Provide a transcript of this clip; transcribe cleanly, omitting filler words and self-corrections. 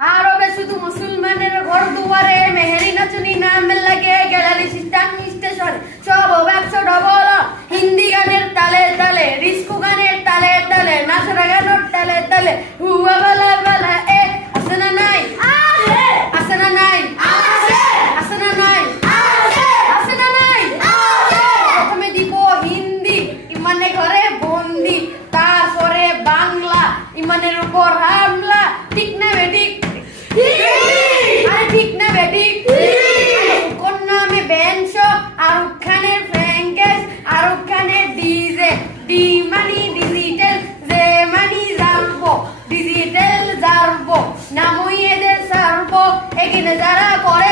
আরবে শুধু মুসলমানের ঘর দুয়ারে মেহেরি নাচনি নাম লাগে গ্যালারি সিস্টেম স্টেশন সব ব্যবসা ডবল হিন্দি গানের তালে তালে ডিস্কো গানের তালে তালে নাচরা গানের তালে তালে হুয়া বালা বালা এ আছে না নাই আছে আছে না নাই আছে আছে না নাই আছে আছে না নাই আছে প্রথমে দিব হিন্দি ইমানে ঘরে বন্দি তারপরে বাংলা ইমানের উপর হামলা ঠিক না বেঠিক আরে ঠিক না বেঠিক কোন নামে বেঞ্চ আরুক খানের ফ্র্যাঙ্কেস আরুক খানের ডিজে ডি মানি ডিজিটাল জে মানি জারবো ডিজিটাল জারবো নামই এদের সারবো এখানে যারা করে